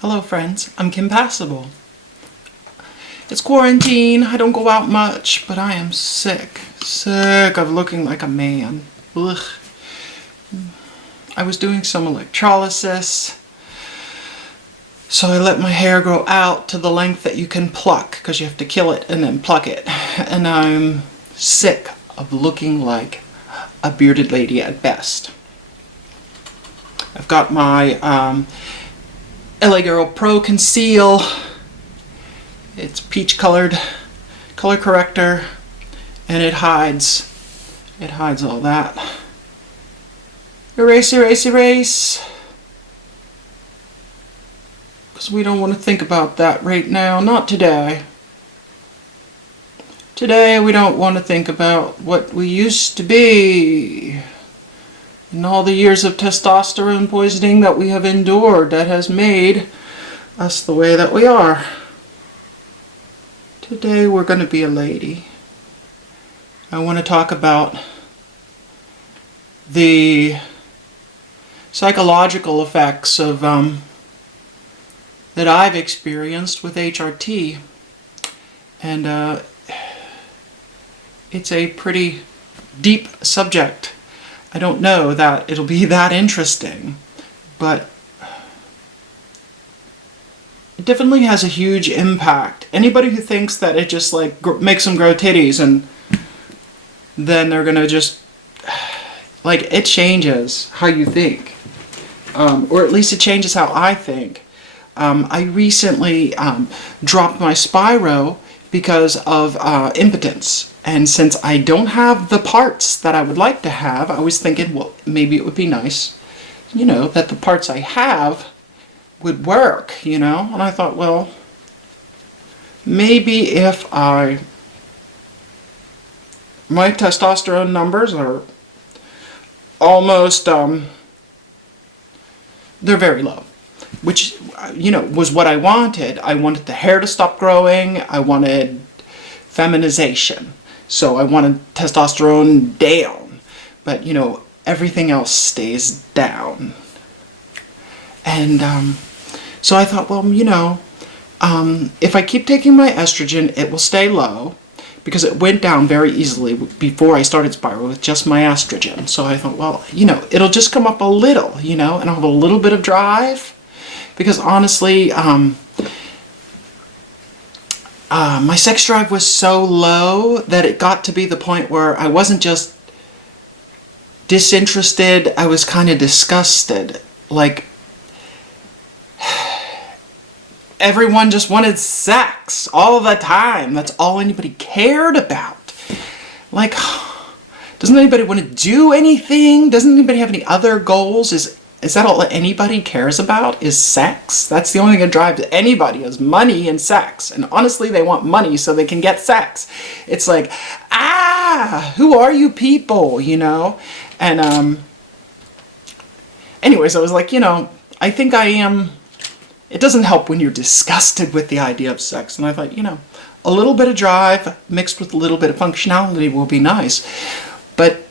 Hello friends, I'm Kim Passable. It's quarantine, I don't go out much, but I am sick of looking like a man. Ugh. I was doing some electrolysis, so I let my hair grow out to the length that you can pluck, because you have to kill it and then pluck it. And I'm sick of looking like a bearded lady at best. I've got my LA Girl Pro Conceal. It's peach colored color corrector, and it hides all that. Erase, erase, erase. Because we don't want to think about that right now. Not today. Today we don't want to think about what we used to be. And all the years of testosterone poisoning that we have endured that has made us the way that we are. Today we're going to be a lady. I want to talk about the psychological effects of that I've experienced with HRT, and it's a pretty deep subject. I don't know that it'll be that interesting, but it definitely has a huge impact. Anybody who thinks that it just like makes them grow titties and then they're gonna just like, it changes how you think, or at least it changes how I think. I recently dropped my spiro because of impotence. And since I don't have the parts that I would like to have, I was thinking, well, maybe it would be nice, that the parts I have would work, And I thought, well, maybe if my testosterone numbers are almost, they're very low, which, was what I wanted. I wanted the hair to stop growing. I wanted feminization. So I wanted testosterone down, but everything else stays down. And so I thought, well, if I keep taking my estrogen, it will stay low, because it went down very easily before I started spiral with just my estrogen. So I thought, well, it'll just come up a little, and I'll have a little bit of drive, because honestly, my sex drive was so low that it got to be the point where I wasn't just disinterested, I was kind of disgusted. Like, everyone just wanted sex all the time. That's all anybody cared about. Like, doesn't anybody want to do anything? Doesn't anybody have any other goals? Is that all that anybody cares about, is sex? That's the only thing that drives anybody, is money and sex. And honestly, they want money so they can get sex. It's like, who are you people, And anyways, I was like, I think I am. It doesn't help when you're disgusted with the idea of sex. And I thought, a little bit of drive mixed with a little bit of functionality will be nice. But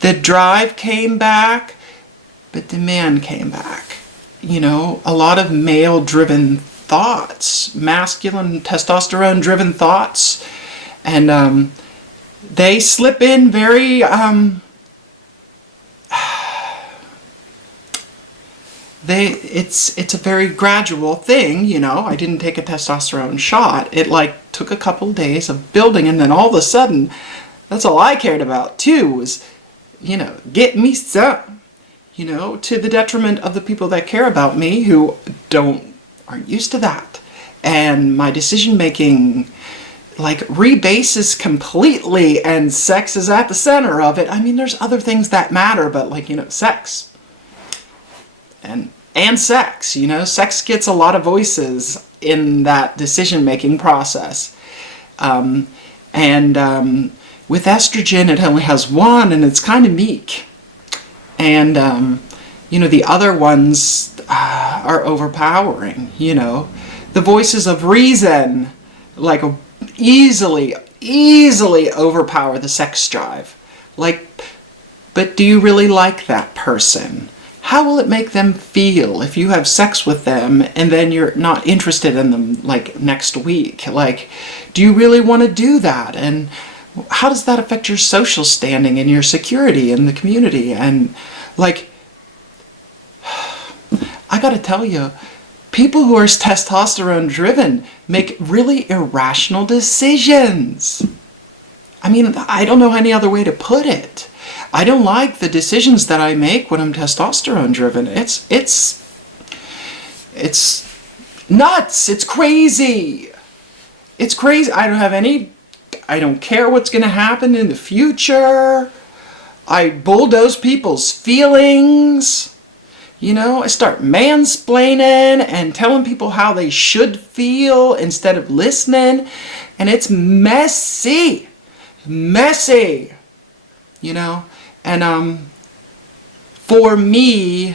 the drive came back. But the man came back. A lot of male-driven thoughts, masculine, testosterone-driven thoughts, and they slip in very, it's a very gradual thing, I didn't take a testosterone shot. It took a couple days of building, and then all of a sudden, that's all I cared about too, was, get me some. To the detriment of the people that care about me, who aren't used to that. And my decision making rebases completely, and sex is at the center of it. I mean, there's other things that matter, but sex. And sex, sex gets a lot of voices in that decision making process. With estrogen, it only has one, and it's kind of meek. And, the other ones are overpowering, The voices of reason, easily overpower the sex drive. But do you really like that person? how will it make them feel if you have sex with them and then you're not interested in them like next week? Like, do you really want to do that? And how does that affect your social standing and your security in the community? And like, I gotta tell you, people who are testosterone driven make really irrational decisions. I mean, I don't know any other way to put it. I don't like the decisions that I make when I'm testosterone driven. It's nuts. It's crazy. It's crazy. I don't care what's going to happen in the future. I bulldoze people's feelings. You know, I start mansplaining and telling people how they should feel instead of listening. And it's messy. Messy. You know? And for me,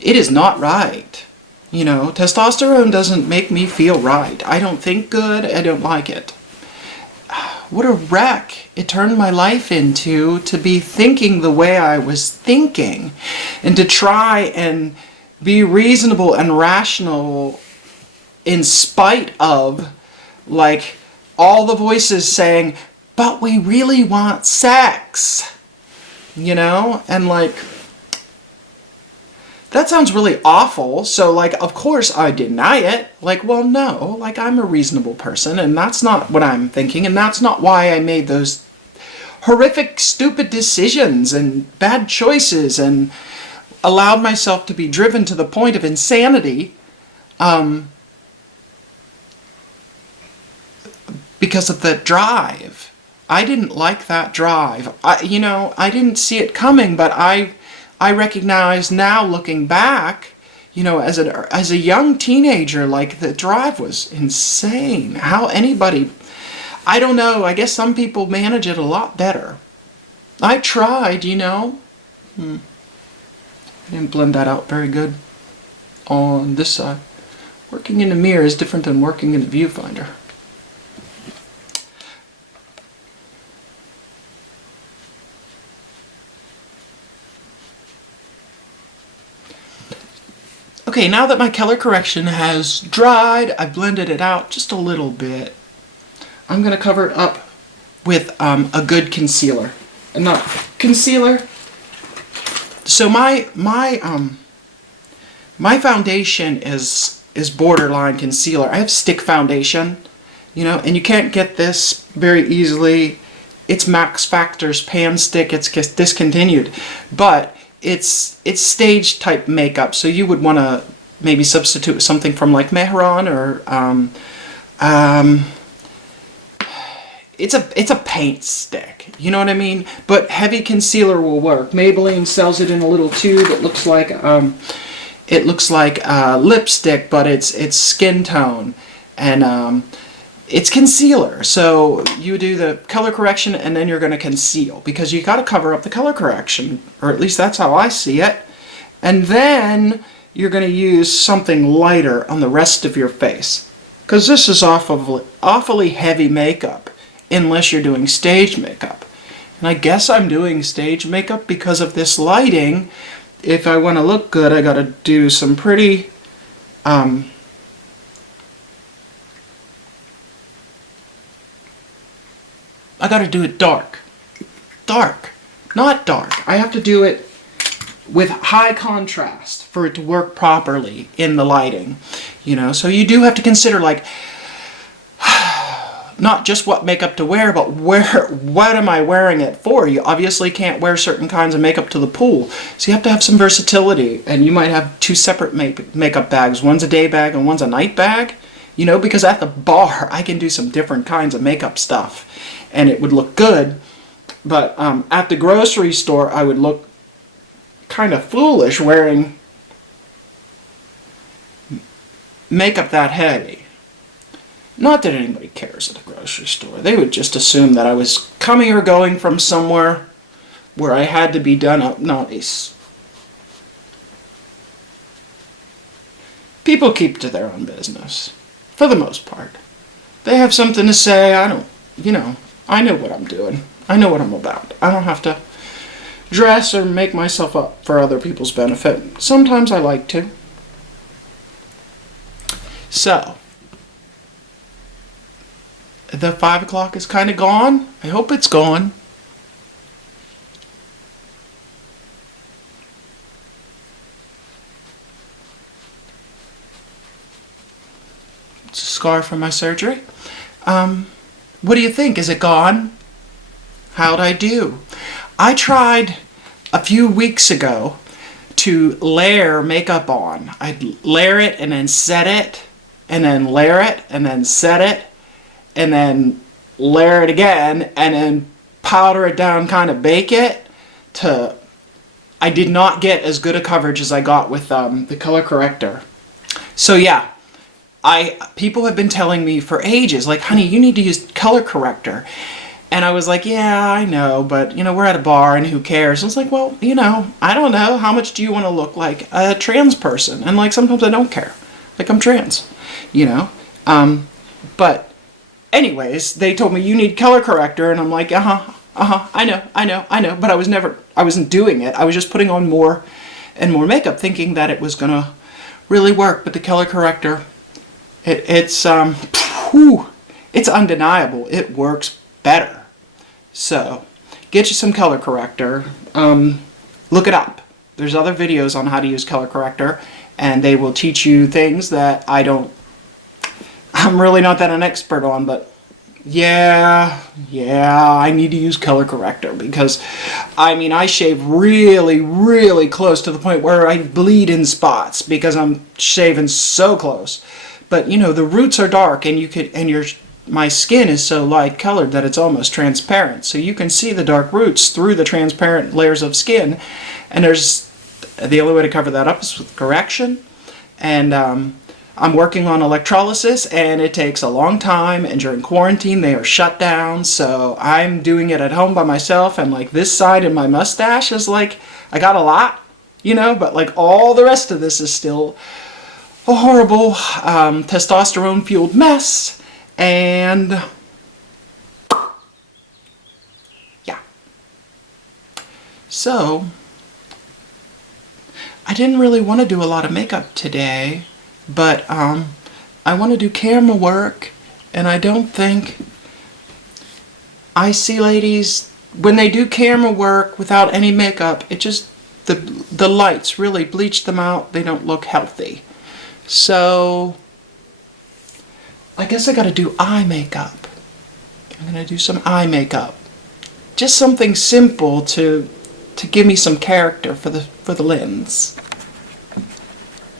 it is not right. You know, testosterone doesn't make me feel right. I don't think good. I don't like it. What a wreck it turned my life into, to be thinking the way I was thinking and to try and be reasonable and rational in spite of like all the voices saying, but we really want sex, you know? And like, that sounds really awful. So like, of course I deny it. Like, well, no, like I'm a reasonable person and that's not what I'm thinking. And that's not why I made those horrific, stupid decisions and bad choices and allowed myself to be driven to the point of insanity because of the drive. I didn't like that drive. I didn't see it coming, but I recognize now, looking back, you know, as a young teenager, like the drive was insane. How anybody, I don't know, I guess some people manage it a lot better. I tried, you know. I didn't blend that out very good on this side. Working in the mirror is different than working in the viewfinder. Okay, now that my color correction has dried, I've blended it out just a little bit. I'm going to cover it up with a good concealer. Not concealer. So my foundation is borderline concealer. I have stick foundation, you know, and you can't get this very easily. It's Max Factor's Pan Stick. It's discontinued, but it's stage type makeup, so you would want to maybe substitute something from like Mehron or it's a paint stick, you know what I mean? But heavy concealer will work. Maybelline sells it in a little tube. It looks like lipstick, but it's skin tone, and it's concealer. So you do the color correction and then you're going to conceal, because you got to cover up the color correction, or at least that's how I see it. And then you're going to use something lighter on the rest of your face, because this is awfully heavy makeup unless you're doing stage makeup. And I guess I'm doing stage makeup because of this lighting. If I want to look good, I got to do some pretty I gotta do it dark. Dark. Not dark. I have to do it with high contrast for it to work properly in the lighting. You know, so you do have to consider, like, not just what makeup to wear, but what am I wearing it for? You obviously can't wear certain kinds of makeup to the pool. So you have to have some versatility, and you might have two separate makeup bags. One's a day bag and one's a night bag. You know, because at the bar, I can do some different kinds of makeup stuff, and it would look good. But at the grocery store, I would look kind of foolish wearing makeup that heavy. Not that anybody cares at the grocery store. They would just assume that I was coming or going from somewhere where I had to be done up nice. People keep to their own business. For the most part. They have something to say. I don't, you know, I know what I'm doing. I know what I'm about. I don't have to dress or make myself up for other people's benefit. Sometimes I like to. So, the 5 o'clock is kind of gone. I hope it's gone. It's a scar from my surgery. What do you think? Is it gone? How'd I do? I tried a few weeks ago to layer makeup on. I'd layer it and then set it, and then layer it and then set it, and then layer it again, and then powder it down, kind of bake it. I did not get as good a coverage as I got with the color corrector. So yeah, people have been telling me for ages, like, honey, you need to use color corrector. And I was like, yeah, I know, but, we're at a bar and who cares? I was like, well, I don't know. How much do you want to look like a trans person? And, like, sometimes I don't care. Like, I'm trans, But anyways, they told me you need color corrector. And I'm like, I know. But I wasn't doing it. I was just putting on more and more makeup thinking that it was going to really work. But the color corrector, it's undeniable. It works better. So, get you some color corrector. Look it up. There's other videos on how to use color corrector, and they will teach you things that I'm really not that an expert on, but yeah, I need to use color corrector because, I shave really, really close to the point where I bleed in spots because I'm shaving so close. But, the roots are dark, and my skin is so light colored that it's almost transparent. So you can see the dark roots through the transparent layers of skin. And the only way to cover that up is with correction. And I'm working on electrolysis, and it takes a long time. And during quarantine, they are shut down. So I'm doing it at home by myself. And like this side and my mustache is like, I got a lot, but like all the rest of this is still a horrible testosterone fueled mess. And yeah, so I didn't really want to do a lot of makeup today, but I want to do camera work, and I don't think I see ladies when they do camera work without any makeup, it just the lights really bleach them out. They don't look healthy. So I guess I gotta do eye makeup. I'm gonna do some eye makeup. Just something simple to give me some character for the lens.